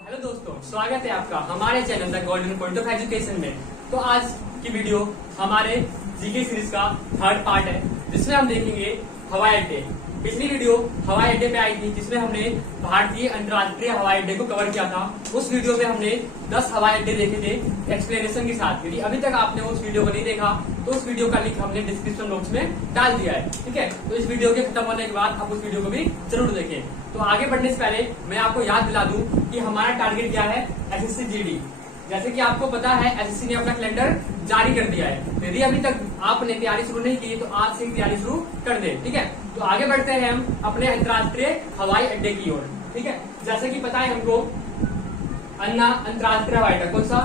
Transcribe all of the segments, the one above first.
Hello दोस्तों, स्वागत है आपका हमारे channel the golden point of education में। तो आज की वीडियो हमारे जीके सीरीज का थर्ड पार्ट है, जिसमें हम देखेंगे हवाई अड्डे। पिछली वीडियो हवाई अड्डे पे आई थी, जिसमें हमने भारतीय अंतर्राष्ट्रीय हवाई अड्डे को कवर किया था। उस वीडियो में हमने 10 हवाई अड्डे देखे थे एक्सप्लेनेशन के साथ। यदि अभी तक आपने उस वीडियो को नहीं देखा तो उस वीडियो का लिंक हमने डिस्क्रिप्शन बॉक्स में डाल दिया है, ठीक है। तो इस वीडियो के खत्म होने के बाद आप उस वीडियो को भी जरूर देखें। तो आगे बढ़ने से पहले मैं आपको याद दिला दूं कि हमारा टारगेट क्या है, एसएससी जीडी। जैसे कि आपको पता है एसएससी ने अपना कैलेंडर जारी कर दिया है। यदि अभी तक आपने तैयारी शुरू नहीं की तो आज से ही तैयारी शुरू कर दे, ठीक है। तो आगे बढ़ते हैं हम अपने अंतर्राष्ट्रीय हवाई अड्डे की ओर, ठीक है। जैसे कि पता है हमको अन्ना अंतर्राष्ट्रीय हवाई अड्डा, कौन सा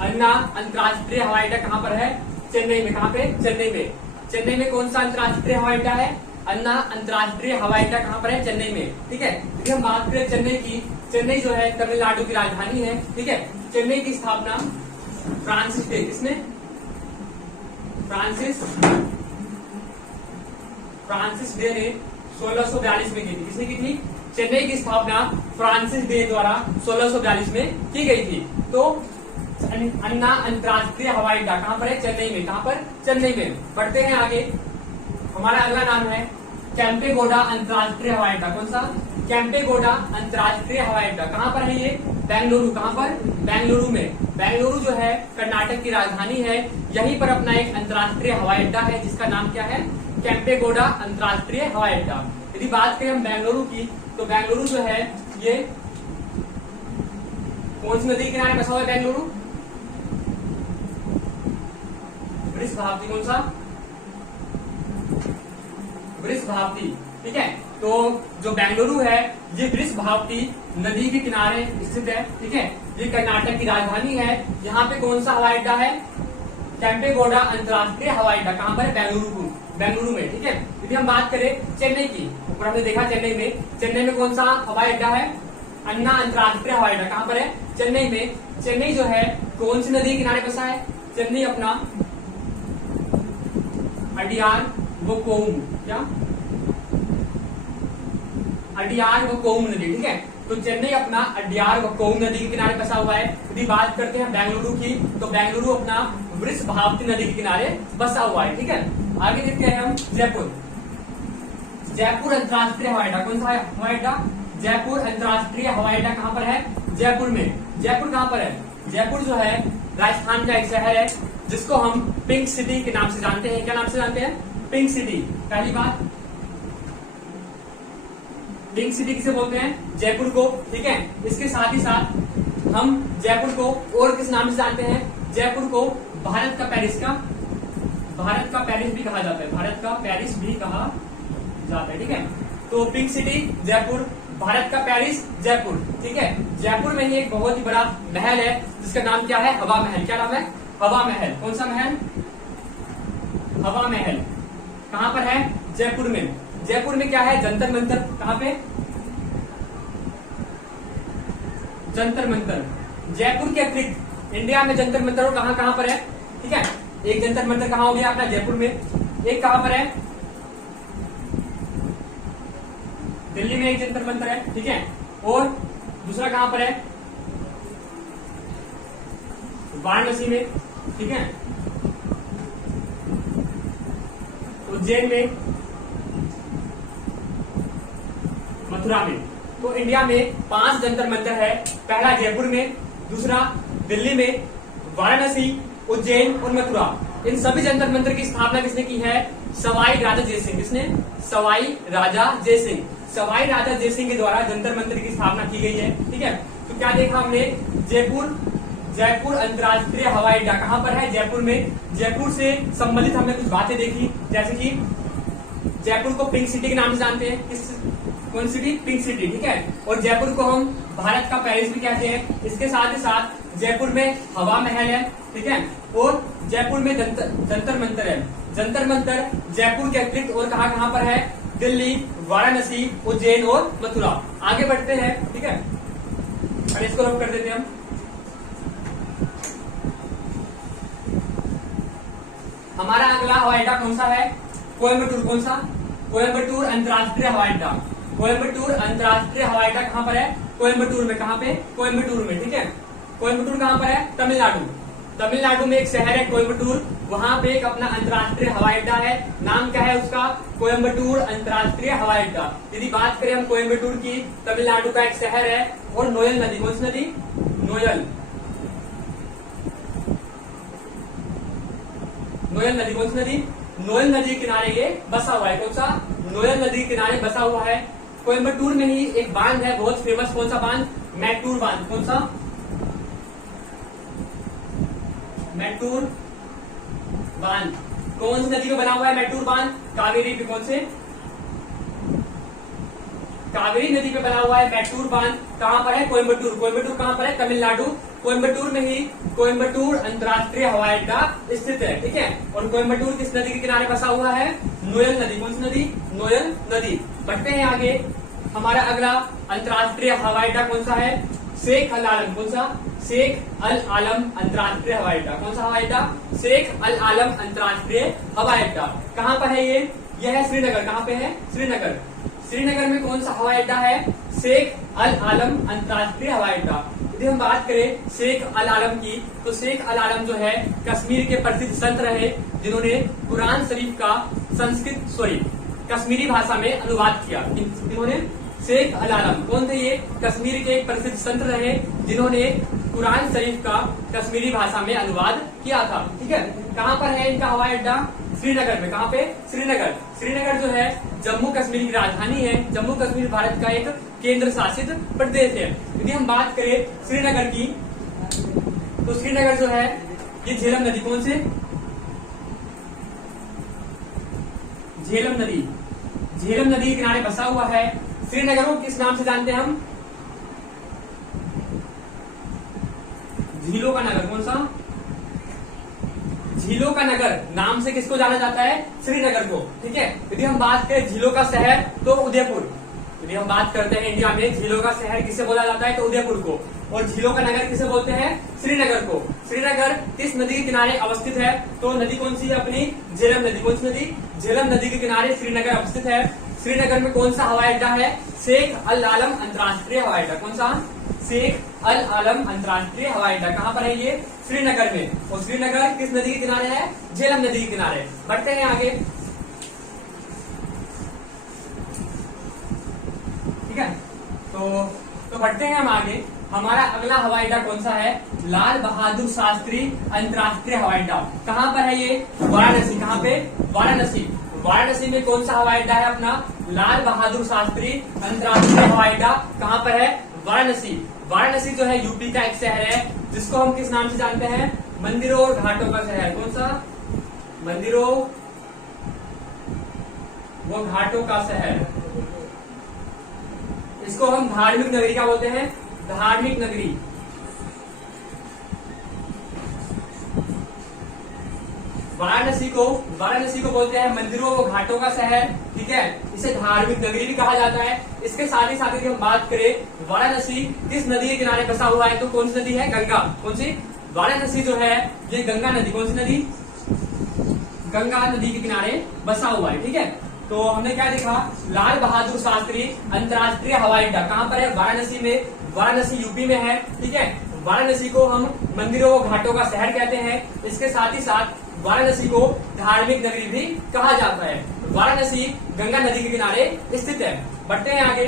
अन्ना अंतर्राष्ट्रीय हवाई अड्डा कहाँ पर है? चेन्नई में। कहाँ पे? चेन्नई में। चेन्नई में कौन सा अंतर्राष्ट्रीय हवाई अड्डा है? अन्ना अंतर्राष्ट्रीय हवाई अड्डा कहाँ पर है? चेन्नई में, ठीक है। यदि हम बात करें चेन्नई की, चेन्नई जो है तमिलनाडु की राजधानी है, ठीक है। चेन्नई की स्थापना फ्रांसिस डे, किसने? फ्रांसिस डे ने 1642 में की थी। किसने की थी? चेन्नई की स्थापना फ्रांसिस डे द्वारा 1642 में की गई थी। तो अन्ना अंतर्राष्ट्रीय हवाई अड्डा कहाँ पर है? चेन्नई में। कहाँ पर? चेन्नई में। बढ़ते हैं आगे। हमारा अगला नाम है कैंपेगौड़ा अंतर्राष्ट्रीय हवाई अड्डा। कौन सा? कैंपेगौड़ा अंतर्राष्ट्रीय हवाई अड्डा कहाँ पर है? ये बेंगलुरु। कहाँ पर? बेंगलुरु में। बेंगलुरु जो है कर्नाटक की राजधानी है। यहीं पर अपना एक अंतर्राष्ट्रीय हवाई अड्डा है, जिसका नाम क्या है? कैंपेगौड़ा अंतर्राष्ट्रीय हवाई अड्डा। यदि बात करें हम बेंगलुरु की, तो बेंगलुरु जो है ये कौन सी नदी के किनारे बसा हुआ है? बेंगलुरु वृषभावती। कौन सा? वृषभावती, ठीक है। तो जो बेंगलुरु है ये वृषभावती नदी के किनारे स्थित है, ठीक है। ये कर्नाटक की राजधानी है। यहाँ पे कौन सा हवाई अड्डा है? कैंपेगौड़ा अंतर्राष्ट्रीय हवाई अड्डा। कहाँ पर है? बेंगलुरु में, ठीक है। यदि हम बात करें चेन्नई की, ऊपर हमने देखा चेन्नई में कौन सा हवाई अड्डा है? अन्ना अंतर्राष्ट्रीय हवाई अड्डा। कहाँ पर है? चेन्नई में। चेन्नई जो है कौन सी नदी के किनारे बसा है? चेन्नई अपना अडियार व कोउम, क्या? अडियार व कोउम नदी, ठीक है। तो चेन्नई अपना अडियार व कोउम नदी के किनारे बसा हुआ है। यदि बात करते हैं बेंगलुरु की, तो बेंगलुरु अपना वृषभावती नदी के किनारे बसा हुआ है, ठीक है। आगे देखते हैं हम जयपुर अंतर्राष्ट्रीय हवाई अड्डा। कौन सा हवाई अड्डा? जयपुर अंतर्राष्ट्रीय हवाई अड्डा कहाँ पर है? जयपुर में। जयपुर कहाँ पर है? जयपुर जो है राजस्थान का एक शहर है, जिसको हम पिंक सिटी के नाम से जानते हैं। क्या नाम से जानते हैं? Pink city. पहली बात, पिंक सिटी किसे बोलते हैं? जयपुर को, ठीक है। इसके साथ ही साथ हम जयपुर को और किस नाम से जानते हैं? जयपुर को भारत का पेरिस भी कहा जाता है। भारत का पेरिस भी कहा जाता है, ठीक है। तो पिंक सिटी जयपुर, भारत का पेरिस जयपुर, ठीक है। जयपुर में ही एक बहुत ही बड़ा महल है, जिसका नाम क्या है? हवा महल। क्या नाम है? हवा महल। कौन सा महल? हवा महल। कहाँ पर है? जयपुर में। जयपुर में क्या है? जंतर मंतर। कहाँ पे? जंतर मंतर। जयपुर के अतिरिक्त इंडिया में जंतर मंतर कहाँ कहाँ पर है? ठीक है। एक जंतर मंतर कहाँ हो गया अपना? जयपुर में। एक कहाँ पर है? दिल्ली में एक जंतर मंतर है, ठीक है। और दूसरा कहाँ पर है? वाराणसी में, ठीक है। उज्जैन में, मथुरा में। तो इंडिया में 5 जंतर मंतर है। पहला जयपुर में, दूसरा दिल्ली में, वाराणसी, उज्जैन और मथुरा। इन सभी जंतर मंतर की स्थापना किसने की है? सवाई राजा जयसिंह। किसने? सवाई राजा जयसिंह। सवाई राजा जयसिंह के द्वारा जंतर मंतर की स्थापना की गई है, ठीक है। तो क्या देखा हमने? जयपुर अंतर्राष्ट्रीय हवाई अड्डा कहाँ पर है? जयपुर में। जयपुर से संबंधित हमने कुछ बातें देखी, जैसे कि जयपुर को पिंक सिटी के नाम से जानते हैं। कौन सिटी? पिंक सिटी, ठीक है। और जयपुर को हम भारत का पेरिस भी कहते हैं। इसके साथ ही साथ जयपुर में हवा महल है, ठीक है। और जयपुर में जंतर मंतर है। जंतर मंतर जयपुर के अतिरिक्त और कहाँ कहाँ पर है? दिल्ली, वाराणसी, उज्जैन और मथुरा। आगे बढ़ते हैं, ठीक है। और इसको रब कर देते हैं हम। हमारा अगला हवाई अड्डा कौन सा है? कोयम्बटूर। कौन सा? कोयम्बटूर अंतर्राष्ट्रीय हवाई अड्डा। कोयम्बटूर अंतर्राष्ट्रीय हवाई अड्डा कहाँ पर है? कोयम्बटूर में। कहाँ पे? कोयम्बटूर में, ठीक है। कोयम्बटूर कहाँ पर है? तमिलनाडु। तमिलनाडु में एक शहर है कोयम्बटूर, वहां पे एक अपना अंतर्राष्ट्रीय हवाई अड्डा है। नाम क्या है उसका? कोयम्बटूर अंतर्राष्ट्रीय हवाई अड्डा। यदि बात करें हम कोयम्बटूर की, तमिलनाडु का एक शहर है। और नोयल नदी, कौन सी नदी? नोयल नदी, कौन सी नदी? नोयल नदी के किनारे ये बसा हुआ है। कौन सा? नोयल नदी के किनारे बसा हुआ है। कोयम्बटूर में ही एक बांध है बहुत फेमस। कौन सा बांध? मैटूर बांध। कौन सा? मैटूर बांध। कौन सी नदी पे बना हुआ है मैटूर बांध? कावेरी पे। कौन से? कावेरी नदी पे बना हुआ है मैटूर बांध। कहां पर है? कोयम्बटूर। कोयम्बटूर कहां पर है? तमिलनाडु। कोयम्बटूर में ही कोयम्बटूर अंतर्राष्ट्रीय हवाई अड्डा स्थित है, ठीक है। और कोयम्बटूर किस नदी के किनारे बसा हुआ है? नोयल नदी। कौन सी नदी? नोयल नदी। बढ़ते हैं आगे। हमारा अगला अंतर्राष्ट्रीय हवाई अड्डा कौन सा है? शेख अल आलम। कौन सा? शेख अल आलम अंतर्राष्ट्रीय हवाई अड्डा। कौन सा हवाई अड्डा? शेख अल आलम अंतर्राष्ट्रीय हवाई अड्डा। कहाँ पर है ये? यह है श्रीनगर। कहाँ पे है? श्रीनगर। श्रीनगर में कौन सा हवाई अड्डा है? शेख अल आलम अंतर्राष्ट्रीय हवाई अड्डा। यदि हम बात करें शेख अल आलम की, तो शेख अल आलम जो है कश्मीर के प्रसिद्ध संत रहे, जिन्होंने कुरान शरीफ का कश्मीरी भाषा में अनुवाद किया। इन्होंने शेख अल आलम कौन थे? ये कश्मीर के एक प्रसिद्ध संत रहे, जिन्होंने कुरान शरीफ का कश्मीरी भाषा में अनुवाद किया था, ठीक है। कहाँ पर है इनका हवाई अड्डा? श्रीनगर में। कहाँ पे? श्रीनगर। श्रीनगर जो है जम्मू कश्मीर की राजधानी है। जम्मू कश्मीर भारत का एक केंद्र शासित प्रदेश है। यदि हम बात करें श्रीनगर की, तो श्रीनगर जो है ये झेलम नदी, कौन से? झेलम नदी। झेलम नदी के किनारे बसा हुआ है। श्रीनगर को किस नाम से जानते हैं हम? झीलों का नगर। कौन सा? झीलों का नगर नाम से किसको जाना जाता है? श्रीनगर को, ठीक है। यदि हम बात करें झीलों का शहर, तो उदयपुर। यदि हम बात करते हैं इंडिया में झीलों का शहर किसे बोला जाता है? तो उदयपुर को। और झीलों का नगर किसे बोलते हैं? श्रीनगर को। श्रीनगर किस नदी के किनारे अवस्थित है? तो नदी कौन सी है अपनी? झेलम नदी। कौन सी नदी? झेलम नदी के किनारे श्रीनगर अवस्थित है। श्रीनगर में कौन सा हवाई अड्डा है? शेख अल आलम अंतर्राष्ट्रीय हवाई अड्डा। कौन सा? शेख अल आलम अंतर्राष्ट्रीय हवाई अड्डा। कहाँ पर है ये? श्रीनगर में। और श्रीनगर किस नदी के किनारे है? झेलम नदी के किनारे। बढ़ते हैं आगे, ठीक है। तो बढ़ते हैं हम आगे। हमारा अगला हवाई अड्डा कौन सा है? लाल बहादुर शास्त्री अंतर्राष्ट्रीय हवाई अड्डा। कहाँ पर है ये? वाराणसी। कहाँ पे? वाराणसी। वाराणसी में कौन सा हवाई अड्डा है अपना? लाल बहादुर शास्त्री अंतर्राष्ट्रीय हवाई अड्डा। कहाँ पर है? वाराणसी। वाराणसी जो है यूपी का एक शहर है, जिसको हम किस नाम से जानते हैं? मंदिरों और घाटों का शहर। कौन सा? मंदिरों व घाटों का शहर। इसको हम धार्मिक नगरी क्या बोलते हैं? धार्मिक नगरी। वाराणसी को बोलते हैं मंदिरों व घाटों का शहर, ठीक है। इसे धार्मिक नगरी भी कहा जाता है। इसके साथ ही साथ यदि हम बात करें वाराणसी किस नदी के किनारे बसा हुआ है, तो कौन सी नदी है? गंगा। कौन सी? वाराणसी जो है ये गंगा नदी। कौन सी नदी? गंगा नदी के किनारे बसा हुआ है, ठीक है। तो हमने क्या देखा? लाल बहादुर शास्त्री अंतर्राष्ट्रीय हवाई अड्डा कहाँ पर है? वाराणसी में। वाराणसी यूपी में है, ठीक है। वाराणसी को हम मंदिरों व घाटों का शहर कहते हैं। इसके साथ ही साथ वाराणसी को धार्मिक नगरी भी कहा जाता है। वाराणसी गंगा नदी के किनारे स्थित है। बढ़ते हैं आगे।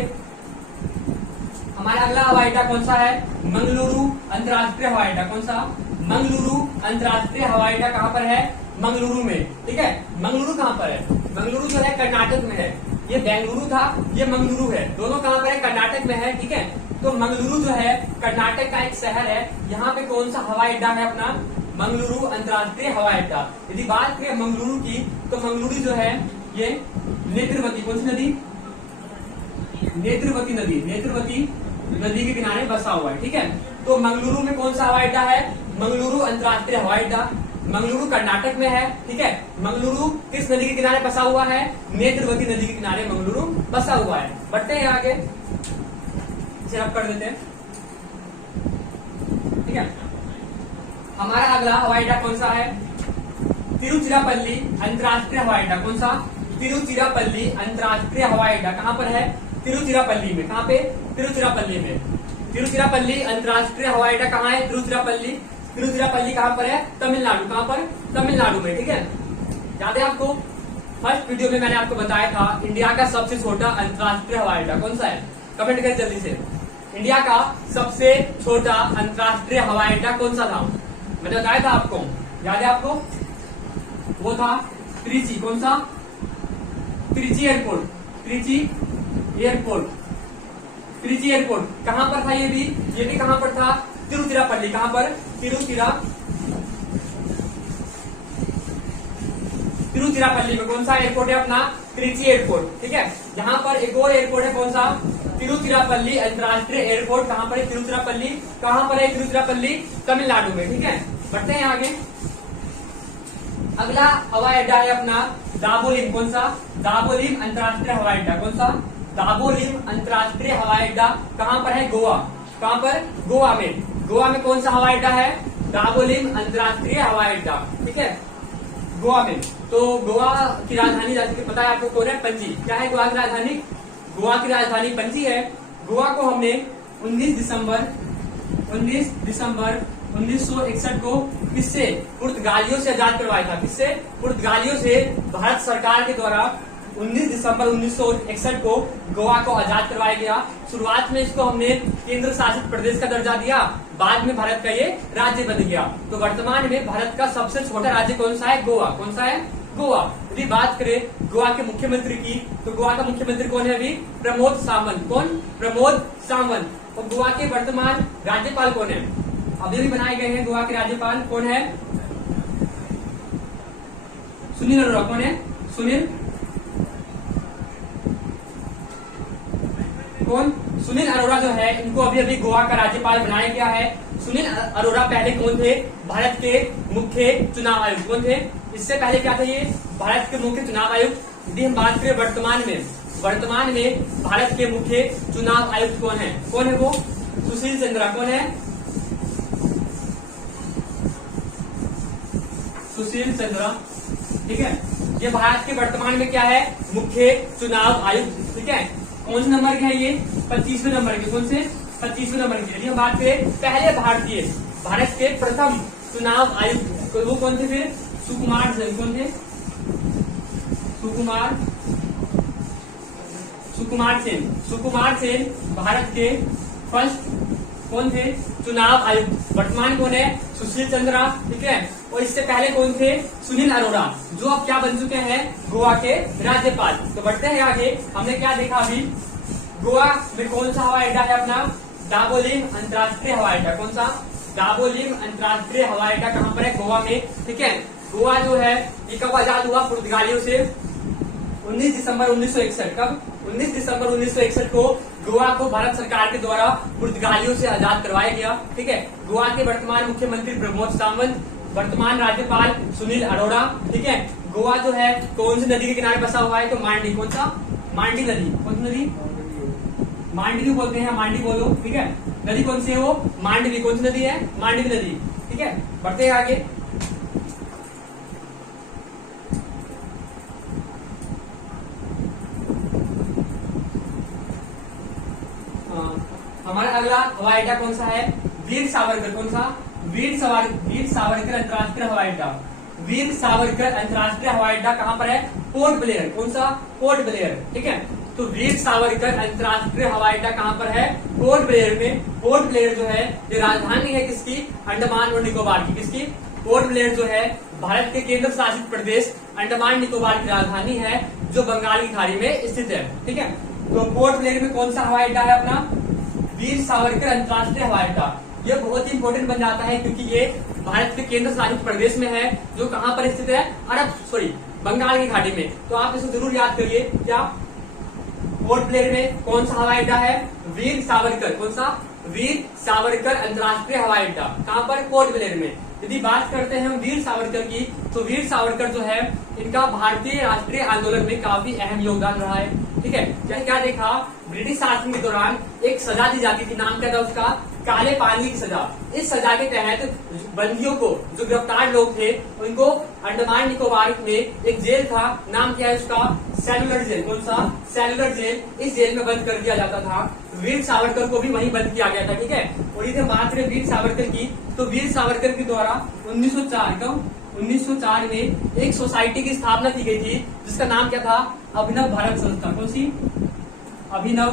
हमारा अगला हवाई अड्डा कौन सा है? मंगलुरु अंतर्राष्ट्रीय हवाई अड्डा। कौन सा? मंगलुरु अंतर्राष्ट्रीय हवाई अड्डा कहाँ पर है? मंगलुरु में, ठीक है। मंगलुरु कहाँ पर है? मंगलुरु जो है कर्नाटक में है। ये बेंगलुरु था, ये मंगलुरु है। दोनों कहाँ पर है? कर्नाटक में है, ठीक है। तो मंगलुरु जो है कर्नाटक का एक शहर है। यहाँ पे कौन सा हवाई अड्डा है अपना? मंगलुरु अंतर्राष्ट्रीय हवाई अड्डा। यदि बात करें मंगलुरु की, तो मंगलुरु जो है ये नेत्रवती। कौन सी नदी? नेत्रवती नदी। नेत्रवती नदी के किनारे बसा हुआ है, ठीक है। तो मंगलुरु में कौन सा हवाई अड्डा है? मंगलुरु अंतर्राष्ट्रीय हवाई अड्डा। मंगलुरु कर्नाटक में है, ठीक है। मंगलुरु किस नदी के किनारे बसा हुआ है? नेत्रवती नदी के किनारे मंगलुरु बसा हुआ है। बढ़ते हैं आगे, इसे अब कर देते हैं, ठीक है। हमारा अगला हवाई अड्डा कौन सा है? तिरुचिरापल्ली अंतर्राष्ट्रीय हवाई अड्डा। कौन सा? तिरुचिरापल्ली अंतर्राष्ट्रीय हवाई अड्डा। कहाँ पर है? तिरुचिरापल्ली में। कहाँ पे? तिरुचिरापल्ली में। तिरुचिरापल्ली अंतर्राष्ट्रीय हवाई अड्डा कहाँ है? तिरुचिरापल्ली। तिरुचिरापल्ली कहाँ पर है? तमिलनाडु। कहाँ पर? तमिलनाडु में। ठीक है, याद है आपको? फर्स्ट वीडियो में मैंने आपको बताया था इंडिया का सबसे छोटा अंतर्राष्ट्रीय हवाई अड्डा कौन सा है? कमेंट करें जल्दी से। इंडिया का सबसे छोटा अंतर्राष्ट्रीय हवाई अड्डा कौन सा था? मैंने बताया था आपको, याद है आपको? वो था त्रिची। कौन सा? Trichy airport. Trichy airport. Trichy airport कहां पर था? ये भी कहां पर था? तिरुचिरापल्ली। कहां पर? तिरुचिरापल्ली में कौन सा एयरपोर्ट है अपना? त्रिची एयरपोर्ट। ठीक है, यहाँ पर एक और एयरपोर्ट है, कौन सा? तिरुचिरापल्ली अंतर्राष्ट्रीय एयरपोर्ट। कहां पर है तिरुचिरापल्ली? कहां पर है तिरुचिरापल्ली? तमिलनाडु में। ठीक है, बढ़ते हैं आगे। अगला हवाई अड्डा है अपना दाबोलिम। कौन सा? दाबोलिम अंतर्राष्ट्रीय हवाई अड्डा। कौन सा? दाबोलिम अंतर्राष्ट्रीय हवाई अड्डा कहां पर है? गोवा। कहां पर? गोवा में। गोवा में कौन सा हवाई अड्डा है? दाबोलिम अंतर्राष्ट्रीय हवाई अड्डा। ठीक है, गोवा में। तो गोवा की राजधानी जैसे कि पता है आपको कौन है? पणजी। क्या है गोवा की राजधानी? गोवा की राजधानी पणजी है। गोवा को हमने 19 दिसंबर 1961 को किससे? पुर्तगालियों से आजाद करवाया था। किससे? पुर्तगालियों से भारत सरकार के द्वारा 19 दिसंबर 1961 को गोवा को आजाद करवाया गया। शुरुआत में इसको हमने केंद्र शासित प्रदेश का दर्जा दिया, बाद में भारत का ये राज्य बन गया। तो वर्तमान में भारत का सबसे छोटा राज्य कौन सा है? गोवा। कौन सा है? गोवा। यदि बात करें गोवा के मुख्यमंत्री की, तो गोवा का मुख्यमंत्री कौन है अभी? प्रमोद सावंत। कौन? प्रमोद सावंत। और गोवा के वर्तमान राज्यपाल कौन है? अभी भी बनाए गए हैं गोवा के राज्यपाल कौन है? सुनील अरोड़ा। कौन है? सुनील कौन? सुनील अरोड़ा जो है, इनको अभी अभी गोवा का राज्यपाल बनाया गया है। सुनील अरोड़ा पहले कौन थे? भारत के मुख्य चुनाव आयुक्त। कौन थे? इससे पहले क्या थे ये? भारत के मुख्य चुनाव आयुक्त। यदि हम बात करें वर्तमान में भारत के मुख्य चुनाव आयुक्त कौन है? कौन है वो? सुशील चंद्रा। कौन है? सुशील चंद्रा। ठीक है, ये भारत के वर्तमान में क्या है? मुख्य चुनाव आयुक्त। ठीक है, कौन से नंबर के है ये? 25वें नंबर के। कौन से? 25वें नंबर के। यदि हम बात करें पहले भारतीय, भारत के प्रथम चुनाव आयुक्त, तो वो कौन थे फिर? सुकुमार सेन। कौन थे? सुकुमार सेन भारत के फर्स्ट कौन थे? चुनाव आयुक्त। वर्तमान कौन है? सुशील चंद्रा। ठीक है, और इससे पहले कौन थे? सुनील अरोड़ा, जो अब क्या बन चुके हैं? गोवा के राज्यपाल। तो बढ़ते हैं आगे। हमने क्या देखा अभी? गोवा में कौन सा हवाई अड्डा है अपना? दाबोलिम अंतर्राष्ट्रीय हवाई अड्डा। कौन सा? दाबोलिम अंतर्राष्ट्रीय हवाई अड्डा कहां पर है? गोवा में। ठीक है, गोवा जो है ये कब आजाद हुआ पुर्तगालियों से? 19 दिसंबर 1961। कब? 19 दिसंबर 1961 को गोवा को भारत सरकार के द्वारा पुर्तगालियों से आजाद करवाया गया। ठीक है, गोवा के वर्तमान मुख्यमंत्री प्रमोद सावंत, वर्तमान राज्यपाल सुनील अरोड़ा। ठीक है, गोवा जो है कौन सी नदी के किनारे बसा हुआ है? तो मांडी। कौन सा? मांडी नदी। कौन सी नदी? मांडवी बोलते हैं, मांडी बोलो। ठीक है, नदी कौन सी है वो? मांडवी। कौन सी नदी है? मांडवी नदी। ठीक है, बढ़ते हैं आगे। हमारा अगला हवाई अड्डा कौन सा है? वीर सावरकर। कौन सा? वीर सावरकर अंतर्राष्ट्रीय हवाई अड्डा। वीर सावरकर अंतर्राष्ट्रीय हवाई अड्डा कहां पर है? Port Blair. कौन सा? Port Blair. ठीक है, तो वीर सावरकर अंतर्राष्ट्रीय हवाई अड्डा कहां पर है? पोर्ट ब्लेयर में। पोर्ट ब्लेयर जो है ये राजधानी है किसकी? अंडमान और निकोबार की। किसकी? पोर्ट ब्लेयर जो है भारत के केंद्र शासित प्रदेश अंडमान निकोबार की राजधानी है, जो बंगाल की खाड़ी में स्थित है। ठीक है, तो पोर्ट ब्लेयर में कौन सा हवाई अड्डा है अपना? वीर सावरकर अंतर्राष्ट्रीय हवाई अड्डा। ये बहुत ही इंपॉर्टेंट बन जाता है क्योंकि ये भारत के केंद्र शासित प्रदेश में है, जो कहां पर स्थित है? बंगाल की खाड़ी में। तो आप इसको जरूर याद करिए। क्या? पोर्ट ब्लेयर में कौन सा हवाई अड्डा है? वीर सावरकर। कौन सा? वीर सावरकर अंतर्राष्ट्रीय हवाई अड्डा। कहां पर? पोर्ट ब्लेयर में। यदि बात करते हैं हम वीर सावरकर की, तो वीर सावरकर जो है इनका भारतीय राष्ट्रीय आंदोलन में काफी अहम योगदान रहा है। ठीक है, क्या देखा? ब्रिटिश शासन के दौरान एक सजा दी जाती थी, नाम क्या था उसका? काले पानी की सजा। इस सजा के तहत बंदियों को, जो गिरफ्तार लोग थे, उनको अंडमान निकोबार में एक जेल था, नाम क्या है उसका, सेलुलर जेल। कौन सा, सेलुलर जेल। इस जेल में बंद कर दिया जाता था। वीर सावरकर को भी वहीं बंद किया गया था, ठीक है। और इधर बात करें वीर सावरकर की, तो वीर सावरकर के द्वारा 1904 में एक सोसाइटी की स्थापना की गई थी, जिसका नाम क्या था, अभिनव भारत संस्था। कौन सी, अभिनव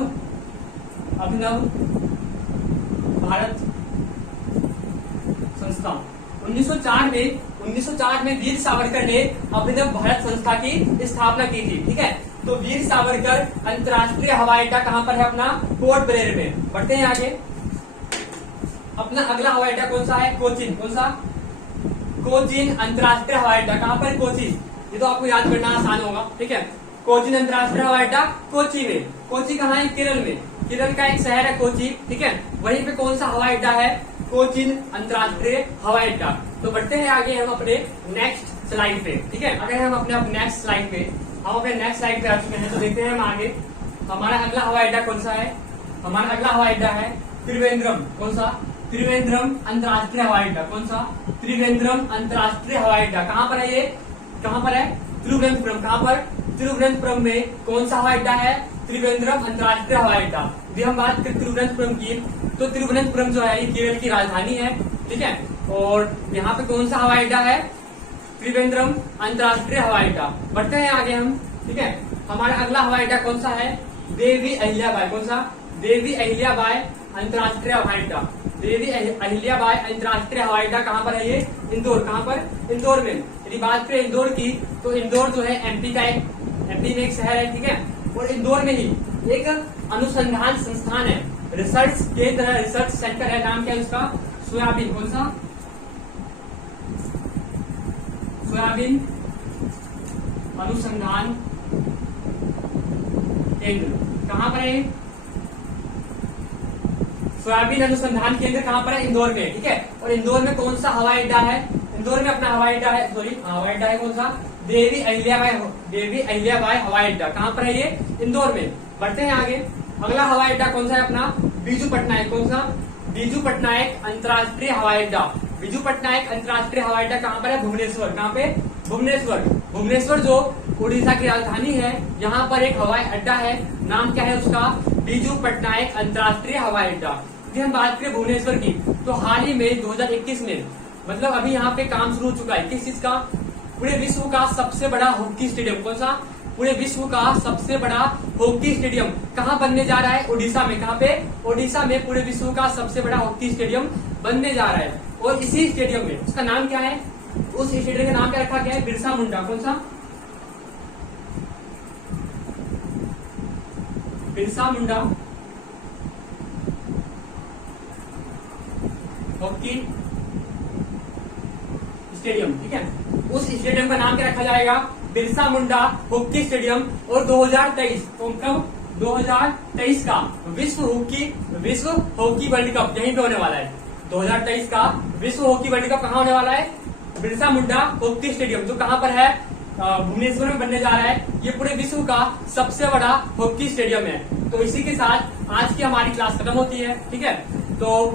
भारत संस्था। 1904 में वीर सावरकर ने अभिनव भारत संस्था की स्थापना की थी, ठीक है। तो वीर सावरकर अंतर्राष्ट्रीय हवाई अड्डा कहां पर है अपना, पोर्ट ब्लेयर में। बढ़ते हैं आगे। अपना अगला हवाई अड्डा कौन सा है, कोचीन। कौन सा, कोचीन अंतर्राष्ट्रीय हवाई अड्डा। कहां पर, कोचीन। ये तो आपको याद करना आसान होगा, ठीक है। कोचीन अंतर्राष्ट्रीय हवाई अड्डा कोची में। कोची कहाँ है, केरल में। केरल का एक शहर है कोची, ठीक है। वहीं पे कौन सा हवाई अड्डा है, कोचीन अंतर्राष्ट्रीय हवाई अड्डा। तो बढ़ते हैं आगे हम अपने नेक्स्ट स्लाइड पे, ठीक है। अगर हम अपने नेक्स्ट स्लाइड पे आ चुके हैं, तो देखते हैं हम आगे हमारा अगला हवाई अड्डा कौन सा है। हमारा अगला हवाई अड्डा है त्रिवेंद्रम। कौन सा, त्रिवेंद्रम अंतर्राष्ट्रीय हवाई अड्डा। कौन सा, त्रिवेंद्रम अंतर्राष्ट्रीय हवाई अड्डा। कहाँ पर है ये, कहाँ पर है, तिरुवनंतपुरम। कहाँ पर, तिरुवनंतपुरम में कौन सा हवाई अड्डा है, त्रिवेंद्रम अंतर्राष्ट्रीय हवाई अड्डा। यदि हम बात करें तिरुवनंतपुरम की, तो तिरुवनंतपुरम जो है ये केरल की राजधानी है, ठीक है। और यहाँ पे कौन सा हवाई अड्डा है, त्रिवेंद्रम अंतर्राष्ट्रीय हवाई अड्डा। बढ़ते हैं आगे हम, ठीक है। हमारा अगला हवाई अड्डा कौन सा है, देवी अहिल्याबाई। कौन सा, देवी अहिल्याबाई अंतर्राष्ट्रीय हवाई अड्डा। देवी अहिल्याबाई अंतर्राष्ट्रीय हवाई अड्डा कहाँ पर है ये, इंदौर। कहाँ पर, इंदौर में। यदि बात करें इंदौर की, तो इंदौर जो है एमपी में एक शहर है, ठीक है। और इंदौर में ही एक अनुसंधान संस्थान है, रिसर्च केंद्र है, रिसर्च सेंटर है, नाम क्या है उसका, सोयाबीन। कौन सा, सोयाबीन अनुसंधान केंद्र। कहाँ पर है, सोयाबीन अनुसंधान केंद्र कहाँ पर है, इंदौर में, ठीक है। और इंदौर में कौन सा हवाई अड्डा है, इंदौर में अपना हवाई अड्डा है, सॉरी हवाई अड्डा है कौन सा, देवी अहिल्याबाई हवाई अड्डा। कहाँ पर है ये, इंदौर में। बढ़ते हैं आगे। अगला हवाई अड्डा कौन सा है अपना, बीजू पटनायक। कौन सा, बीजू पटनायक अंतर्राष्ट्रीय हवाई अड्डा। बीजू पटनायक अंतर्राष्ट्रीय हवाई अड्डा कहाँ पर है, भुवनेश्वर। कहाँ पे, भुवनेश्वर जो उड़ीसा की राजधानी है, यहाँ पर एक हवाई अड्डा है, नाम क्या है उसका, बीजू पटनायक अंतर्राष्ट्रीय हवाई अड्डा। यदि हम बात करें भुवनेश्वर की, तो हाल ही में 2021 में, मतलब अभी यहाँ पे काम शुरू हो चुका है, किस चीज का, पूरे विश्व का सबसे बड़ा हॉकी स्टेडियम। कौन सा, पूरे विश्व का सबसे बड़ा हॉकी स्टेडियम कहाँ बनने जा रहा है, ओडिशा में। कहाँ पे, ओडिशा में पूरे विश्व का सबसे बड़ा हॉकी स्टेडियम बनने जा रहा है। और इसी स्टेडियम में, उसका नाम क्या है, उस स्टेडियम का नाम क्या रखा गया है, बिरसा मुंडा। कौन सा, बिरसा मुंडा हॉकी स्टेडियम, ठीक है। उस स्टेडियम का नाम क्या रखा जाएगा, बिरसा मुंडा हॉकी स्टेडियम। और 2023 कब, 2023 का विश्व हॉकी वर्ल्ड कप यहीं पे होने वाला है। 2023 का विश्व हॉकी वर्ल्ड कप कहाँ होने वाला है, बिरसा मुंडा हॉकी स्टेडियम, जो कहाँ पर है, भुवनेश्वर में बनने जा रहा है। ये पूरे विश्व का सबसे बड़ा हॉकी स्टेडियम है। तो इसी के साथ आज की हमारी क्लास खत्म होती है, ठीक है। तो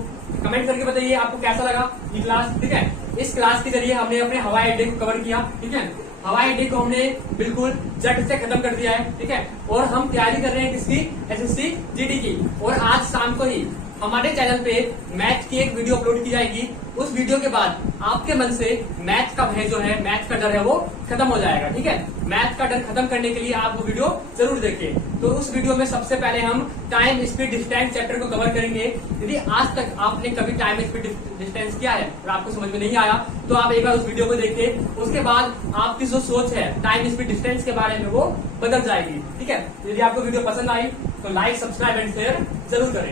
कमेंट करके बताइए आपको कैसा लगा ये क्लास, ठीक है। इस क्लास के जरिए हमने अपने हवाई अड्डे को कवर किया, ठीक है। हवाई अड्डे को हमने बिल्कुल झट से खत्म कर दिया है, ठीक है। और हम तैयारी कर रहे हैं किसकी, एसएससी जीडी की। और आज शाम को ही हमारे चैनल पे मैथ की एक वीडियो अपलोड की जाएगी। उस वीडियो के बाद आपके मन से मैथ का भय जो है, मैथ का डर है, वो खत्म हो जाएगा, ठीक है। मैथ का डर खत्म करने के लिए आप वो वीडियो जरूर देखें। तो उस वीडियो में सबसे पहले हम टाइम स्पीड डिस्टेंस चैप्टर को कवर करेंगे। यदि आज तक आपने कभी टाइम स्पीड डिस्टेंस किया है और आपको समझ में नहीं आया, तो आप एक बार उस वीडियो को देखें। उसके बाद आपकी जो सोच है टाइम स्पीड डिस्टेंस के बारे में, वो बदल जाएगी, ठीक है। यदि आपको वीडियो पसंद आई तो लाइक, सब्सक्राइब एंड शेयर जरूर करें।